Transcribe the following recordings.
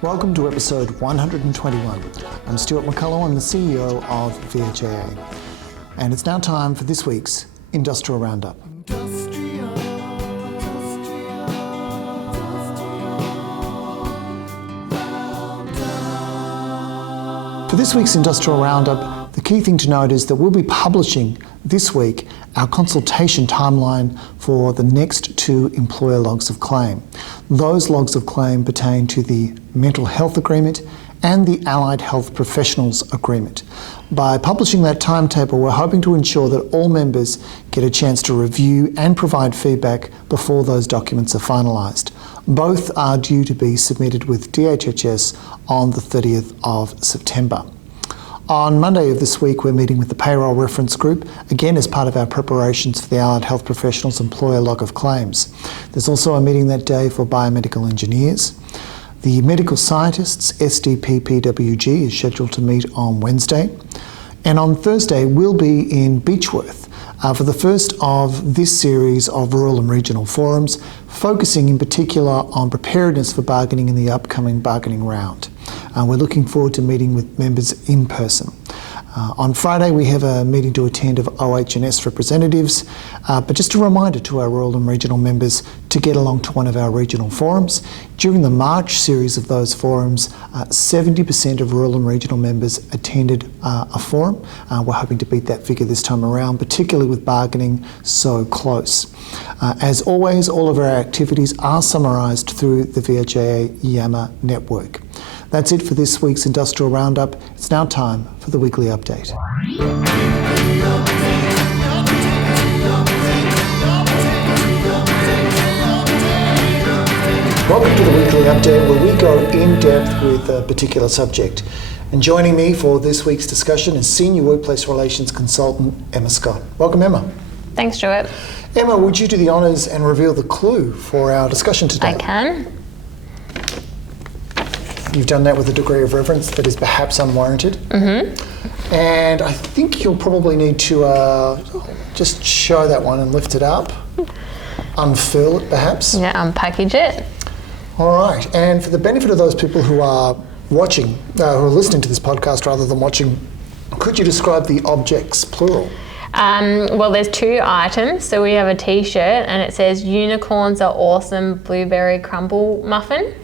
Welcome to episode 121. I'm Stuart McCullough, I'm the CEO of VHIA. And it's now time for this week's Industrial Roundup. For this week's Industrial Roundup, the key thing to note is that we'll be publishing this week our consultation timeline for the next two employer logs of claim. Those logs of claim pertain to the Mental Health Agreement and the Allied Health Professionals Agreement. By publishing that timetable, we're hoping to ensure that all members get a chance to review and provide feedback before those documents are finalised. Both are due to be submitted with DHHS on the 30th of September. On Monday of this week, we're meeting with the Payroll Reference Group, again as part of our preparations for the Allied Health Professionals Employer Log of Claims. There's also a meeting that day for biomedical engineers. The medical scientists, SDPPWG, is scheduled to meet on Wednesday. And on Thursday, we'll be in Beechworth for the first of this series of rural and regional forums, focusing in particular on preparedness for bargaining in the upcoming bargaining round. We're looking forward to meeting with members in person. On Friday, we have a meeting to attend of OH&S representatives, but just a reminder to our rural and regional members to get along to one of our regional forums. During the March series of those forums, 70% of rural and regional members attended a forum. We're hoping to beat that figure this time around, particularly with bargaining so close. As always, all of our activities are summarised through the VHIA YAMA network. That's it for this week's Industrial Roundup. It's now time for the weekly update. Welcome to the weekly update, where we go in depth with a particular subject. And joining me for this week's discussion is Senior Workplace Relations Consultant Emma Scott. Welcome, Emma. Thanks, Stuart. Emma, would you do the honours and reveal the clue for our discussion today? I can. You've done that with a degree of reverence that is perhaps unwarranted. Mm-hmm. And I think you'll probably need to just show that one and lift it up, unfurl it perhaps. Yeah, unpackage it. All right, and for the benefit of those people who are watching, who are listening to this podcast rather than watching, could you describe the objects, plural? Well, there's two items. So we have a t-shirt and it says "Unicorns are awesome blueberry crumble muffin."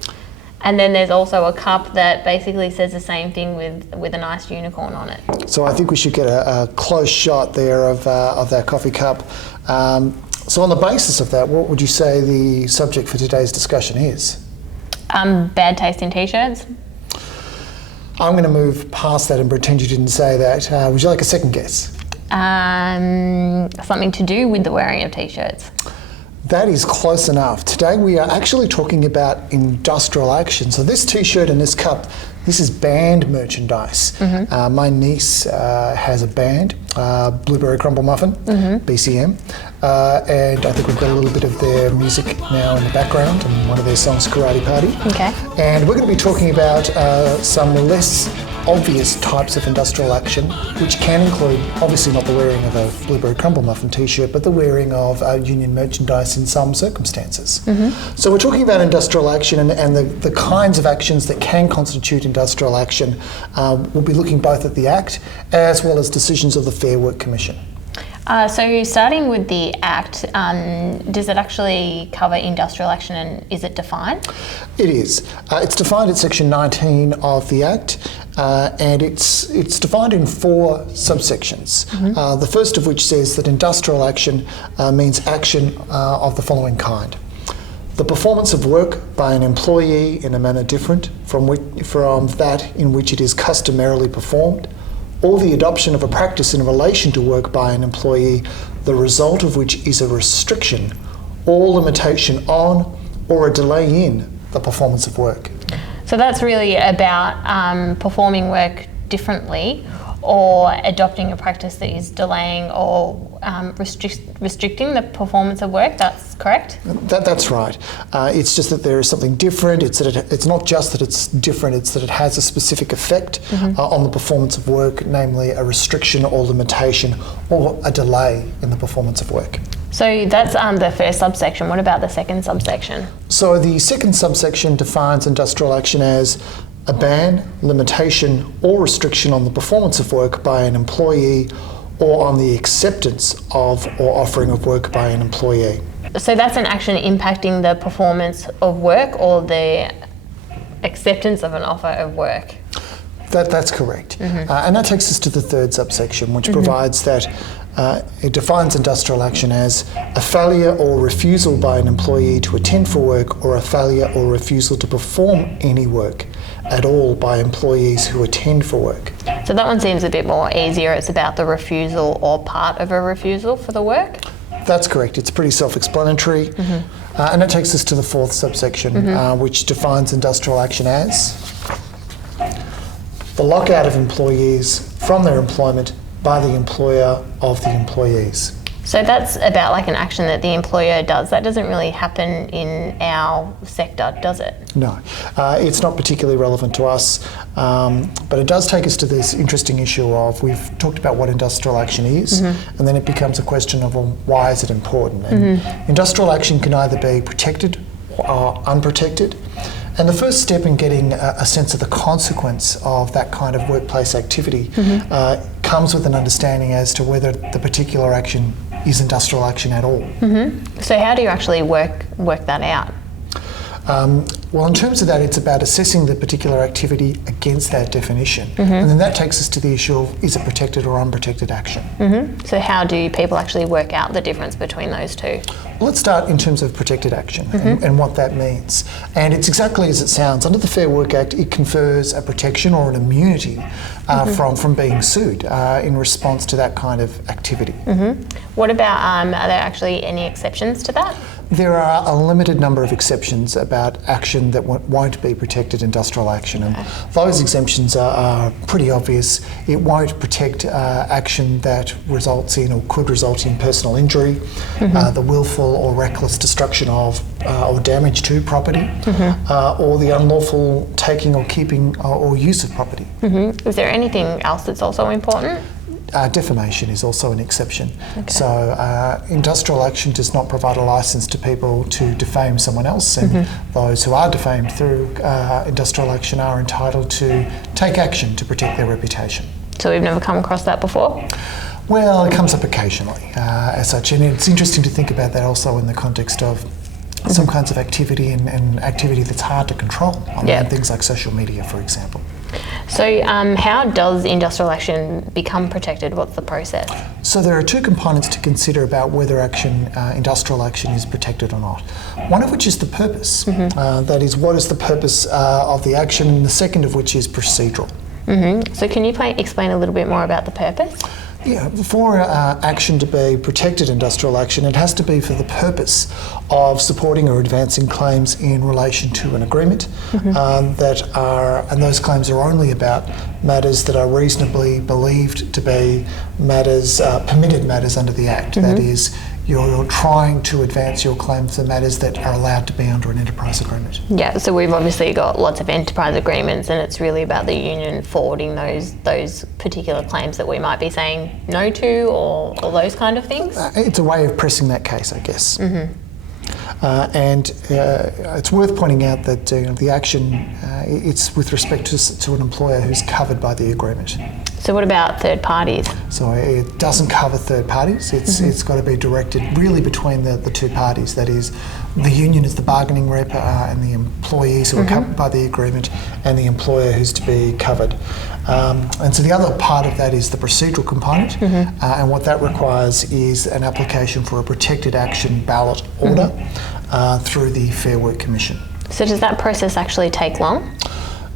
And then there's also a cup that basically says the same thing with a nice unicorn on it. So I think we should get a close shot there of that coffee cup. So on the basis of that, what would you say the subject for today's discussion is? Bad taste in t-shirts. I'm going to move past that and pretend you didn't say that. Would you like a second guess? Something to do with the wearing of t-shirts. That is close enough. Today we are actually talking about industrial action. So this t-shirt and this cup, this is band merchandise. Mm-hmm. My niece has a band, Blueberry Crumble Muffin, BCM, and I think we've got a little bit of their music now in the background, and one of their songs, Karate Party. Okay. And we're going to be talking about some less obvious types of industrial action, which can include, obviously not the wearing of a Blueberry Crumble Muffin t-shirt, but the wearing of union merchandise in some circumstances. Mm-hmm. So we're talking about industrial action and the kinds of actions that can constitute industrial action. We'll be looking both at the Act as well as decisions of the Fair Work Commission. So starting with the Act, does it actually cover industrial action and is it defined? It is. It's defined at section 19 of the Act, and it's defined in four subsections. Mm-hmm. The first of which says that industrial action means action of the following kind. The performance of work by an employee in a manner different from that in which it is customarily performed, or the adoption of a practice in relation to work by an employee, the result of which is a restriction or limitation on or a delay in the performance of work. So that's really about performing work differently or adopting a practice that is delaying or restricting the performance of work. That's correct? That's right. It's just that there is something different. It's not just that it's different, it's that it has a specific effect on the performance of work, namely a restriction or limitation or a delay in the performance of work. So that's the first subsection. What about the second subsection? So the second subsection defines industrial action as a ban, limitation or restriction on the performance of work by an employee or on the acceptance of or offering of work by an employee. So that's an action impacting the performance of work or the acceptance of an offer of work. That's correct. And that takes us to the third subsection, which provides that it defines industrial action as a failure or refusal by an employee to attend for work or a failure or refusal to perform any work at all by employees who attend for work. So that one seems a bit more easier. It's about the refusal or part of a refusal for the work. That's correct. It's pretty self-explanatory. And that takes us to the fourth subsection, which defines industrial action as the lockout of employees from their employment by the employer of the employees. So that's about like an action that the employer does. That doesn't really happen in our sector, does it? No, it's not particularly relevant to us, but it does take us to this interesting issue of, we've talked about what industrial action is, and then it becomes a question of, well, why is it important? And industrial action can either be protected or unprotected. And the first step in getting a sense of the consequence of that kind of workplace activity comes with an understanding as to whether the particular action is industrial action at all. So how do you actually work that out? Well, in terms of that, it's about assessing the particular activity against that definition. And then that takes us to the issue of, is it protected or unprotected action? So how do people actually work out the difference between those two? Well, let's start in terms of protected action and what that means. And it's exactly as it sounds. Under the Fair Work Act, it confers a protection or an immunity from being sued in response to that kind of activity. What about, are there actually any exceptions to that? There are a limited number of exceptions about action that won't be protected industrial action, and those exemptions are pretty obvious. It won't protect action that results in or could result in personal injury, the willful or reckless destruction of or damage to property, or the unlawful taking or keeping or use of property. Is there anything else that's also important? Defamation is also an exception. So industrial action does not provide a licence to people to defame someone else, and those who are defamed through industrial action are entitled to take action to protect their reputation. So we've never come across that before? Well, it comes up occasionally as such, and it's interesting to think about that also in the context of some kinds of activity and activity that's hard to control, things like social media, for example. So how does industrial action become protected? What's the process? So there are two components to consider about whether industrial action is protected or not. One of which is the purpose. That is, what is the purpose of the action, and the second of which is procedural. So can you explain a little bit more about the purpose? Yeah, for action to be protected industrial action, it has to be for the purpose of supporting or advancing claims in relation to an agreement and those claims are only about matters that are reasonably believed to be matters, permitted matters under the Act. That is, you're trying to advance your claim for matters that are allowed to be under an enterprise agreement. Yeah, so we've obviously got lots of enterprise agreements, and it's really about the union forwarding those particular claims that we might be saying no to, or those kind of things. It's a way of pressing that case, I guess. And it's worth pointing out that the action, it's with respect to an employer who's covered by the agreement. So what about third parties? So it doesn't cover third parties. It's got to be directed really between the two parties. That is, the union is the bargaining rep and the employees who are covered by the agreement, and the employer who's to be covered. And so the other part of that is the procedural component, and what that requires is an application for a protected action ballot order through the Fair Work Commission. So does that process actually take long?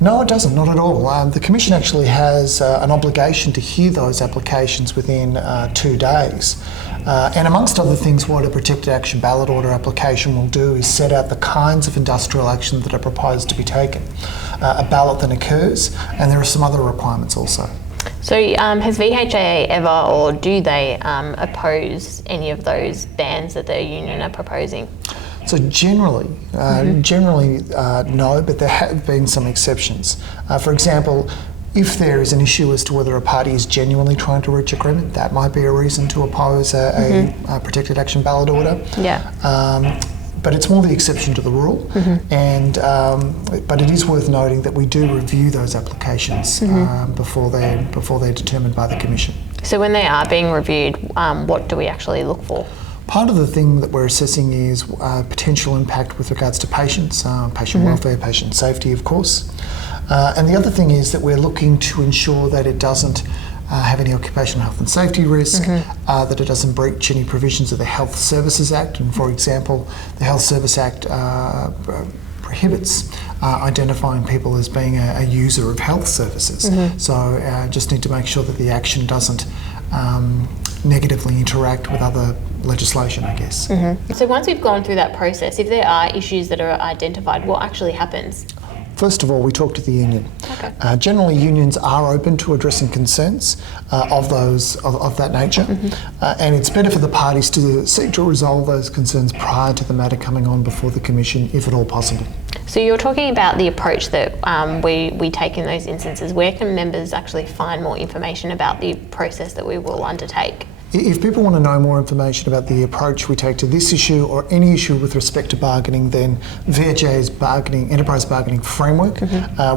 No, it doesn't, not at all. The Commission actually has an obligation to hear those applications within 2 days. And amongst other things, what a protected action ballot order application will do is set out the kinds of industrial action that are proposed to be taken, a ballot that occurs, and there are some other requirements also. So has VHIA ever, or do they oppose any of those bans that the union are proposing? So generally no, but there have been some exceptions. For example, If there is an issue as to whether a party is genuinely trying to reach agreement, that might be a reason to oppose a protected action ballot order. But it's more the exception to the rule, and but it is worth noting that we do review those applications before they're determined by the Commission. So when they are being reviewed, what do we actually look for? Part of the thing that we're assessing is potential impact with regards to patients, patient welfare, patient safety, of course. And the other thing is that we're looking to ensure that it doesn't have any occupational health and safety risk, that it doesn't breach any provisions of the Health Services Act. And for example, the Health Service Act prohibits identifying people as being a user of health services. So just need to make sure that the action doesn't negatively interact with other legislation, I guess. So once we've gone through that process, if there are issues that are identified, what actually happens? First of all, we talk to the union. Generally, unions are open to addressing concerns of that nature, and it's better for the parties to seek to resolve those concerns prior to the matter coming on before the Commission, if at all possible. So you're talking about the approach that we take in those instances. Where can members actually find more information about the process that we will undertake? If people want to know more information about the approach we take to this issue or any issue with respect to bargaining, then VHIA's Enterprise Bargaining Framework,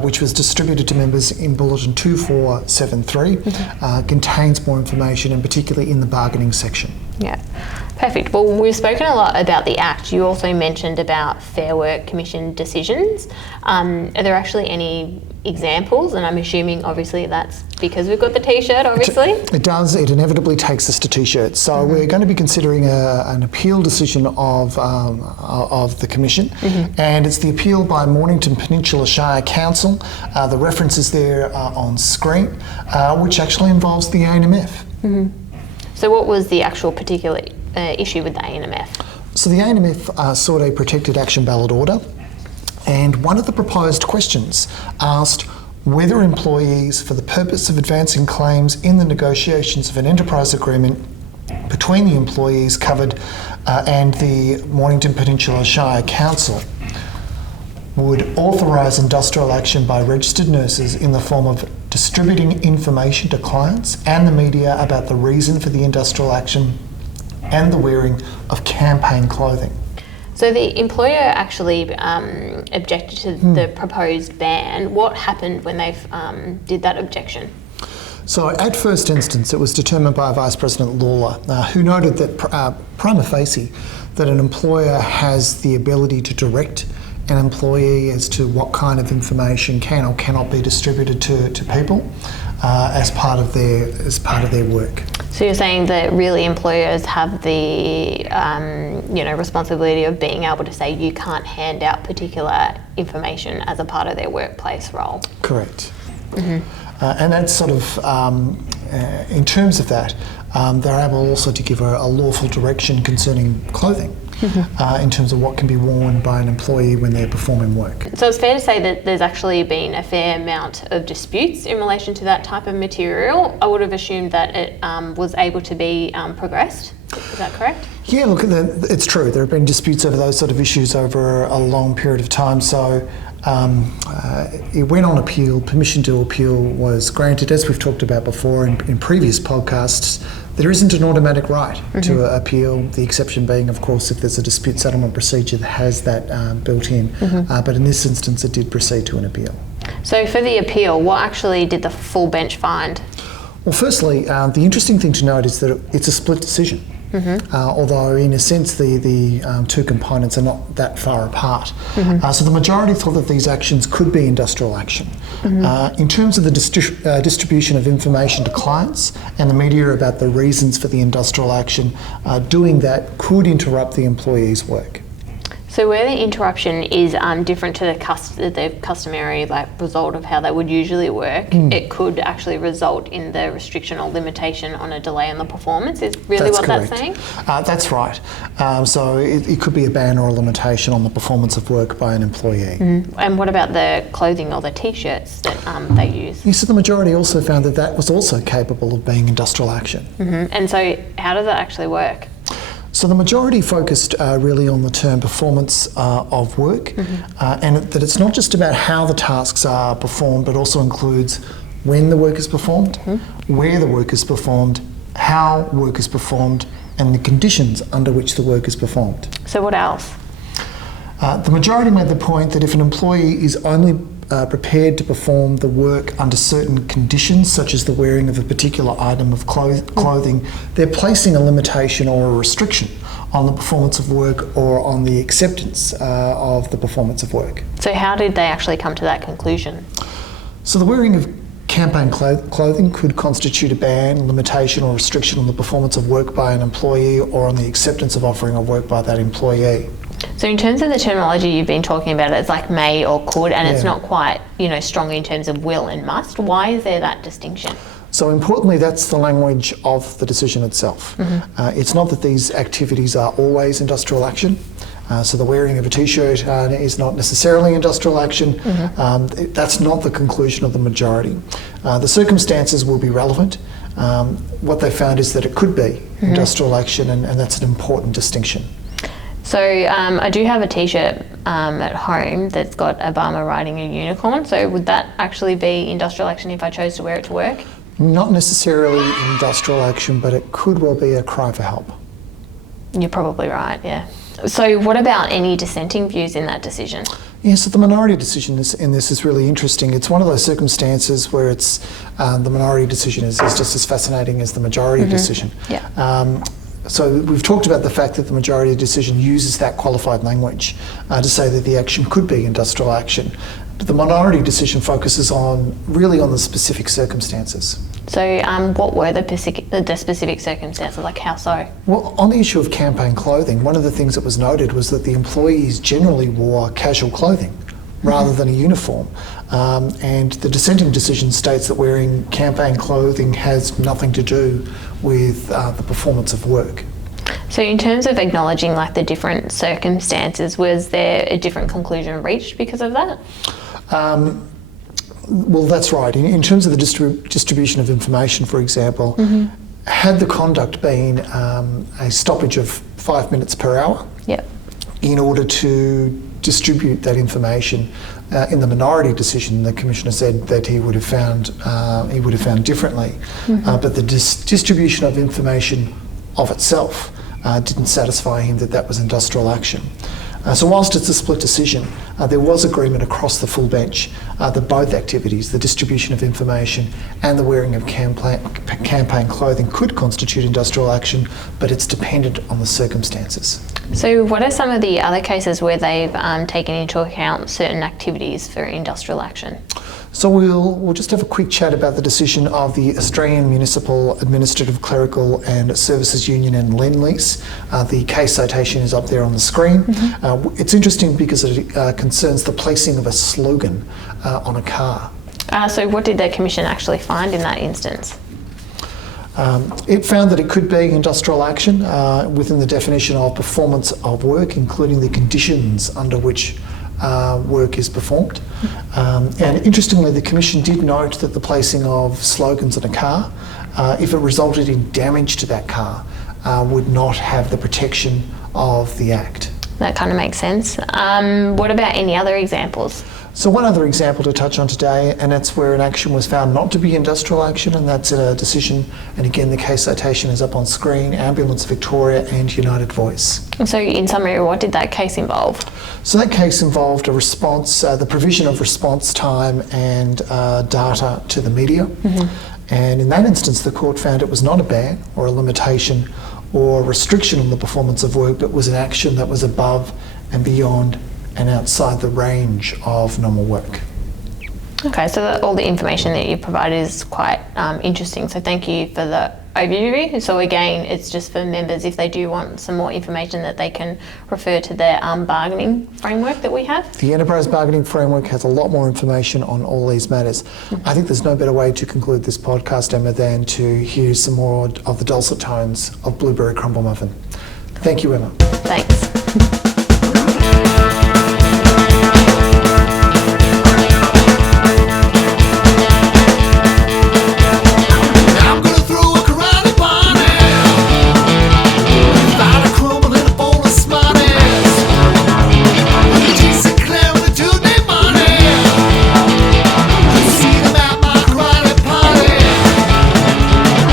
which was distributed to members in Bulletin 2473, contains more information, and particularly in the bargaining section. Yeah, perfect. Well, we've spoken a lot about the Act. You also mentioned about Fair Work Commission decisions. Are there actually any examples? And I'm assuming, obviously, that's because we've got the T-shirt, obviously. It does. It inevitably takes us to T-shirts. So we're going to be considering an appeal decision of the Commission, and it's the appeal by Mornington Peninsula Shire Council. The reference is there on screen, which actually involves the ANMF. So what was the actual particular issue with the ANMF? So the ANMF sought a protected action ballot order, and one of the proposed questions asked whether employees, for the purpose of advancing claims in the negotiations of an enterprise agreement between the employees covered and the Mornington Peninsula Shire Council, would authorise industrial action by registered nurses in the form of distributing information to clients and the media about the reason for the industrial action and the wearing of campaign clothing. So the employer actually objected to the proposed ban. What happened when they did that objection? So at first instance, it was determined by Vice President Lawler, who noted that prima facie, that an employer has the ability to direct an employee as to what kind of information can or cannot be distributed to people as part of their work. So you're saying that really employers have the responsibility of being able to say you can't hand out particular information as a part of their workplace role? Correct. And that's sort of, in terms of that, they're able also to give a lawful direction concerning clothing. In terms of what can be worn by an employee when they're performing work. So it's fair to say that there's actually been a fair amount of disputes in relation to that type of material. I would have assumed that it was able to be progressed. Is that correct? Yeah, look, it's true. There have been disputes over those sort of issues over a long period of time. So it went on appeal. Permission to appeal was granted. As we've talked about before in previous podcasts, there isn't an automatic right to appeal, the exception being, of course, if there's a dispute settlement procedure that has that built in. But in this instance, it did proceed to an appeal. So for the appeal, what actually did the full bench find? Well, firstly, the interesting thing to note is that it's a split decision. Although in a sense the two components are not that far apart. So the majority thought that these actions could be industrial action. In terms of the distribution of information to clients and the media about the reasons for the industrial action, doing that could interrupt the employee's work. So where the interruption is different to the customary result of how they would usually work, it could actually result in the restriction or limitation on a delay in the performance, is really what that's saying? That's right. So it could be a ban or a limitation on the performance of work by an employee. And what about the clothing or the T-shirts that they use? Yes, so the majority also found that was also capable of being industrial action. And so how does that actually work? So the majority focused really on the term performance of work, and that it's not just about how the tasks are performed, but also includes when the work is performed, where the work is performed, how work is performed, and the conditions under which the work is performed. So what else? The majority made the point that if an employee is only prepared to perform the work under certain conditions, such as the wearing of a particular item of clothing, they're placing a limitation or a restriction on the performance of work or on the acceptance of the performance of work. So how did they actually come to that conclusion? So the wearing of campaign clothing could constitute a ban, limitation or restriction on the performance of work by an employee or on the acceptance of offering of work by that employee. So in terms of the terminology you've been talking about, it's like may or could, and it's not quite, strong in terms of will and must. Why is there that distinction? So importantly, that's the language of the decision itself. It's not that these activities are always industrial action. So the wearing of a t-shirt is not necessarily industrial action. That's not the conclusion of the majority. The circumstances will be relevant. What they found is that it could be industrial action, and that's an important distinction. So I do have a t-shirt at home that's got Obama riding a unicorn. So would that actually be industrial action if I chose to wear it to work? Not necessarily industrial action, but it could well be a cry for help. You're probably right, yeah. So what about any dissenting views in that decision? Yes, so the minority decision in this is really interesting. It's one of those circumstances where it's the minority decision is just as fascinating as the majority decision. Yeah. So we've talked about the fact that the majority decision uses that qualified language to say that the action could be industrial action. But the minority decision focuses really on the specific circumstances. So what were the specific circumstances, like how so? Well, on the issue of campaign clothing, one of the things that was noted was that the employees generally wore casual clothing rather than a uniform. And the dissenting decision states that wearing campaign clothing has nothing to do with the performance of work. So in terms of acknowledging like the different circumstances, was there a different conclusion reached because of that? Well, that's right. In terms of the distribution of information, for example, had the conduct been a stoppage of 5 minutes per hour in order to distribute that information, in the minority decision, the Commissioner said that he would have found differently. But the distribution of information of itself didn't satisfy him that was industrial action. So whilst it's a split decision, there was agreement across the full bench that both activities, the distribution of information and the wearing of campaign clothing, could constitute industrial action, but it's dependent on the circumstances. So what are some of the other cases where they've taken into account certain activities for industrial action? So we'll just have a quick chat about the decision of the Australian Municipal Administrative Clerical and Services Union and Lend-Lease. The case citation is up there on the screen. It's interesting because it concerns the placing of a slogan on a car. So what did the Commission actually find in that instance? It found that it could be industrial action within the definition of performance of work, including the conditions under which work is performed. And interestingly, the Commission did note that the placing of slogans in a car, if it resulted in damage to that car, would not have the protection of the Act. That kind of makes sense. What about any other examples? So one other example to touch on today, and that's where an action was found not to be industrial action, and that's a decision, and again the case citation is up on screen, Ambulance Victoria and United Voice. So in summary, what did that case involve? So that case involved a response, the provision of response time and data to the media. And in that instance, the court found it was not a ban or a limitation or restriction on the performance of work, but was an action that was above and beyond and outside the range of normal work. Okay, so all the information that you provided is quite interesting, so thank you for the overview. So again, it's just for members, if they do want some more information, that they can refer to their bargaining framework that we have. The Enterprise Bargaining Framework has a lot more information on all these matters. I think there's no better way to conclude this podcast, Emma, than to hear some more of the dulcet tones of Blueberry Crumble Muffin. Thank you, Emma. Thanks.